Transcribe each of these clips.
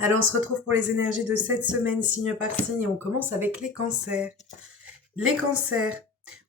Alors, on se retrouve pour les énergies de cette semaine, signe par signe, et on commence avec les cancers. Les cancers.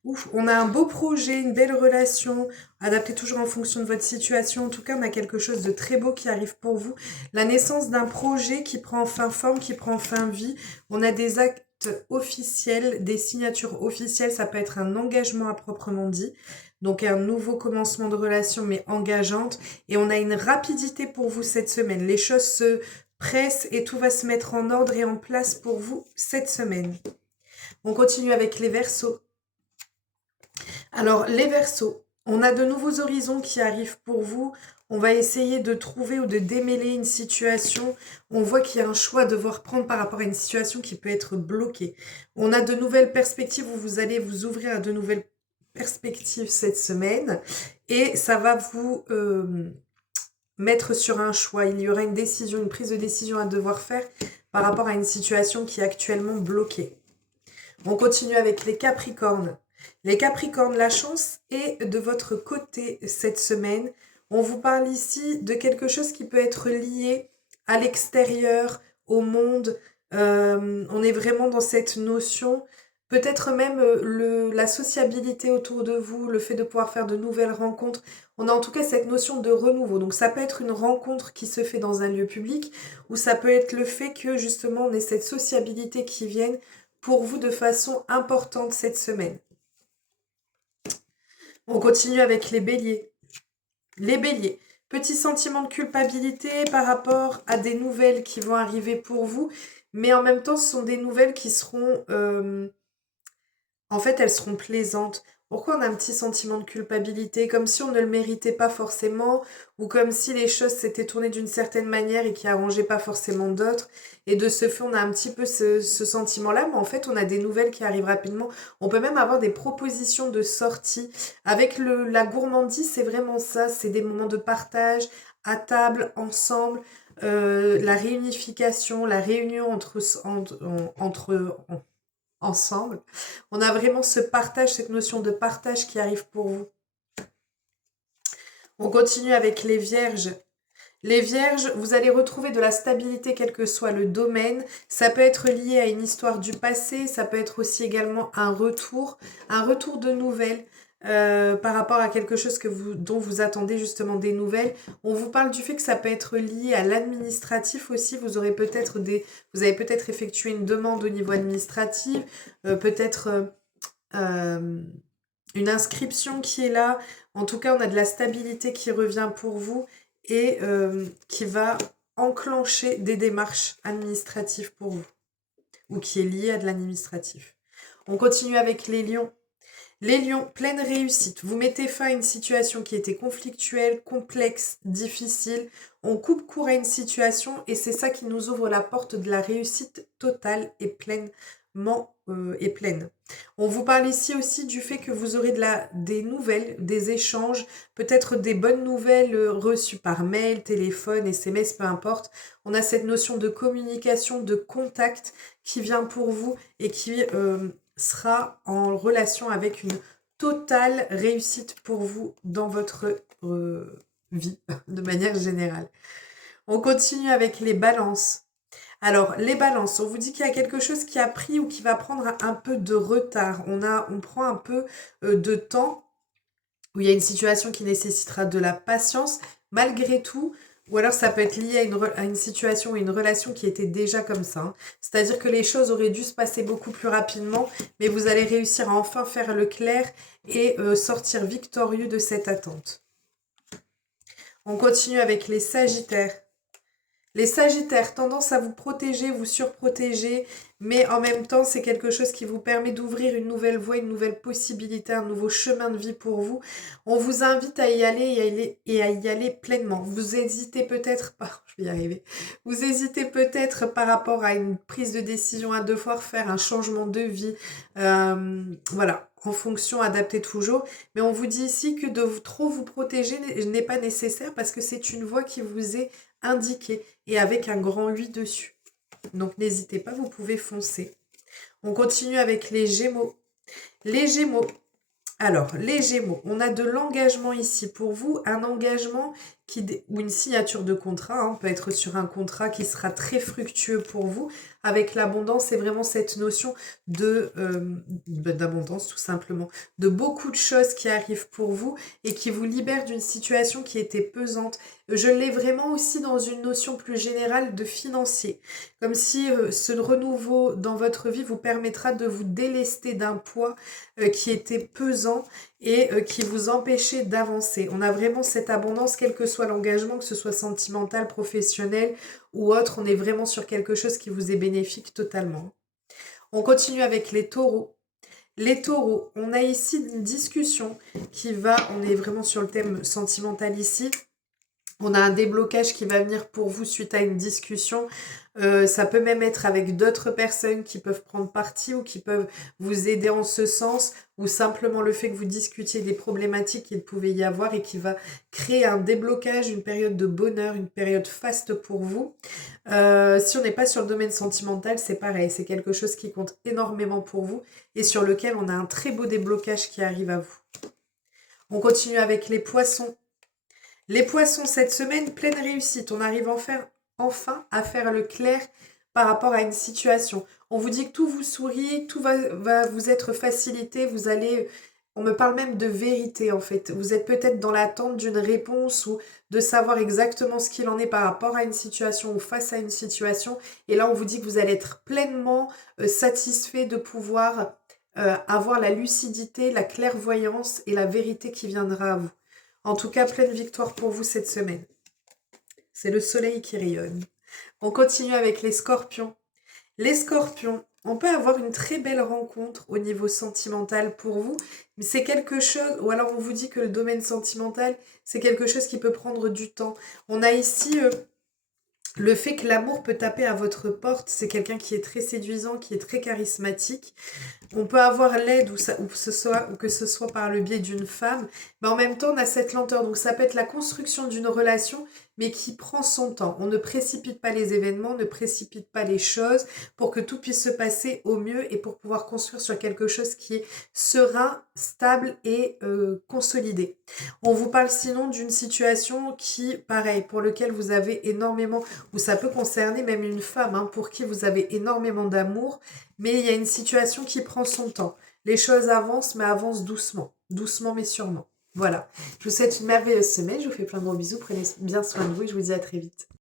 Ouf, on a un beau projet, une belle relation, adaptée toujours en fonction de votre situation. En tout cas, on a quelque chose de très beau qui arrive pour vous. La naissance d'un projet qui prend enfin forme, qui prend fin vie. On a des actes officiels, des signatures officielles. Ça peut être un engagement à proprement dit. Donc, un nouveau commencement de relation, mais engageante. Et on a une rapidité pour vous cette semaine. Les choses se pressent et tout va se mettre en ordre et en place pour vous cette semaine. On continue avec les Verseaux. Alors, les Verseaux, on a de nouveaux horizons qui arrivent pour vous. On va essayer de trouver ou de démêler une situation. On voit qu'il y a un choix à devoir prendre par rapport à une situation qui peut être bloquée. On a de nouvelles perspectives où vous allez vous ouvrir à de nouvelles perspectives cette semaine. Et ça va vous mettre sur un choix. Il y aura une décision, une prise de décision à devoir faire par rapport à une situation qui est actuellement bloquée. On continue avec les Capricornes. Les Capricornes, la chance est de votre côté cette semaine. On vous parle ici de quelque chose qui peut être lié à l'extérieur, au monde. On est vraiment dans cette notion. Peut-être même la sociabilité autour de vous, le fait de pouvoir faire de nouvelles rencontres. On a en tout cas cette notion de renouveau. Donc ça peut être une rencontre qui se fait dans un lieu public ou ça peut être le fait que justement on ait cette sociabilité qui vienne pour vous de façon importante cette semaine. On continue avec les béliers. Les béliers, petit sentiment de culpabilité par rapport à des nouvelles qui vont arriver pour vous, mais en même temps ce sont des nouvelles qui seront en fait, elles seront plaisantes. Pourquoi on a un petit sentiment de culpabilité, comme si on ne le méritait pas forcément, ou comme si les choses s'étaient tournées d'une certaine manière et qui arrangeaient pas forcément d'autres. Et de ce fait, on a un petit peu ce sentiment-là, mais en fait, on a des nouvelles qui arrivent rapidement. On peut même avoir des propositions de sortie. Avec la gourmandise, c'est vraiment ça, c'est des moments de partage, à table, ensemble, la réunification, la réunion entre ensemble. On a vraiment ce partage, cette notion de partage qui arrive pour vous. On continue avec les vierges. Les vierges, vous allez retrouver de la stabilité quel que soit le domaine. Ça peut être lié à une histoire du passé, ça peut être aussi également un retour de nouvelles par rapport à quelque chose dont vous attendez justement des nouvelles. On vous parle du fait que ça peut être lié à l'administratif aussi. Vous avez peut-être effectué une demande au niveau administratif, peut-être une inscription qui est là. En tout cas, on a de la stabilité qui revient pour vous et qui va enclencher des démarches administratives pour vous ou qui est liée à de l'administratif. On continue avec les lions. Les lions, pleine réussite. Vous mettez fin à une situation qui était conflictuelle, complexe, difficile. On coupe court à une situation et c'est ça qui nous ouvre la porte de la réussite totale et pleinement pleine. On vous parle ici aussi du fait que vous aurez des nouvelles, des échanges, peut-être des bonnes nouvelles reçues par mail, téléphone, SMS, peu importe. On a cette notion de communication, de contact qui vient pour vous et qui sera en relation avec une totale réussite pour vous dans votre vie de manière générale. On continue avec les balances. Alors, les balances, on vous dit qu'il y a quelque chose qui a pris ou qui va prendre un peu de retard. On prend un peu de temps où il y a une situation qui nécessitera de la patience malgré tout. Ou alors ça peut être lié à une situation ou une relation qui était déjà comme ça. Hein. C'est-à-dire que les choses auraient dû se passer beaucoup plus rapidement, mais vous allez réussir à enfin faire le clair et sortir victorieux de cette attente. On continue avec les Sagittaires. Les Sagittaires, tendance à vous protéger, vous surprotéger, mais en même temps, c'est quelque chose qui vous permet d'ouvrir une nouvelle voie, une nouvelle possibilité, un nouveau chemin de vie pour vous. On vous invite à y aller et à y aller pleinement. Vous hésitez peut-être, je vais y arriver, vous hésitez peut-être par rapport à une prise de décision à devoir faire, un changement de vie, voilà, en fonction, adaptez toujours. Mais on vous dit ici que de trop vous protéger n'est pas nécessaire parce que c'est une voie qui vous est indiquée et avec un grand 8 dessus. Donc n'hésitez pas, vous pouvez foncer. On continue avec les Gémeaux. Les Gémeaux. Alors, les Gémeaux, on a de l'engagement ici pour vous, un engagement ou une signature de contrat, hein, on peut être sur un contrat qui sera très fructueux pour vous. Avec l'abondance, c'est vraiment cette notion d'abondance tout simplement, de beaucoup de choses qui arrivent pour vous et qui vous libèrent d'une situation qui était pesante. Je l'ai vraiment aussi dans une notion plus générale de financier, comme si ce renouveau dans votre vie vous permettra de vous délester d'un poids qui était pesant et qui vous empêchait d'avancer. On a vraiment cette abondance, quel que soit l'engagement, que ce soit sentimental, professionnel ou autre, on est vraiment sur quelque chose qui vous est bénéfique totalement. On continue avec les taureaux. Les taureaux, on a ici une discussion on est vraiment sur le thème sentimental ici. On a un déblocage qui va venir pour vous suite à une discussion. Ça peut même être avec d'autres personnes qui peuvent prendre parti ou qui peuvent vous aider en ce sens, ou simplement le fait que vous discutiez des problématiques qu'il pouvait y avoir et qui va créer un déblocage, une période de bonheur, une période faste pour vous. Si on n'est pas sur le domaine sentimental, c'est pareil, c'est quelque chose qui compte énormément pour vous et sur lequel on a un très beau déblocage qui arrive à vous. On continue avec les poissons. Les poissons, cette semaine, pleine réussite. On arrive enfin à faire le clair par rapport à une situation. On vous dit que tout vous sourit, tout va vous être facilité. On me parle même de vérité en fait. Vous êtes peut-être dans l'attente d'une réponse ou de savoir exactement ce qu'il en est par rapport à une situation ou face à une situation. Et là, on vous dit que vous allez être pleinement satisfait de pouvoir avoir la lucidité, la clairvoyance et la vérité qui viendra à vous. En tout cas, pleine victoire pour vous cette semaine. C'est le soleil qui rayonne. On continue avec les scorpions. Les scorpions, on peut avoir une très belle rencontre au niveau sentimental pour vous, mais c'est quelque chose, ou alors on vous dit que le domaine sentimental, c'est quelque chose qui peut prendre du temps. On a ici le fait que l'amour peut taper à votre porte, c'est quelqu'un qui est très séduisant, qui est très charismatique. On peut avoir l'aide ou que ce soit par le biais d'une femme, mais en même temps on a cette lenteur. Donc ça peut être la construction d'une relation, mais qui prend son temps. On ne précipite pas les événements, on ne précipite pas les choses pour que tout puisse se passer au mieux et pour pouvoir construire sur quelque chose qui est serein, stable et consolidé. On vous parle sinon d'une situation qui, pareil, pour lequel vous avez énormément, ou ça peut concerner même une femme, hein, pour qui vous avez énormément d'amour, mais il y a une situation qui prend son temps. Les choses avancent, mais avancent doucement. Doucement, mais sûrement. Voilà. Je vous souhaite une merveilleuse semaine. Je vous fais plein de gros bisous. Prenez bien soin de vous et je vous dis à très vite.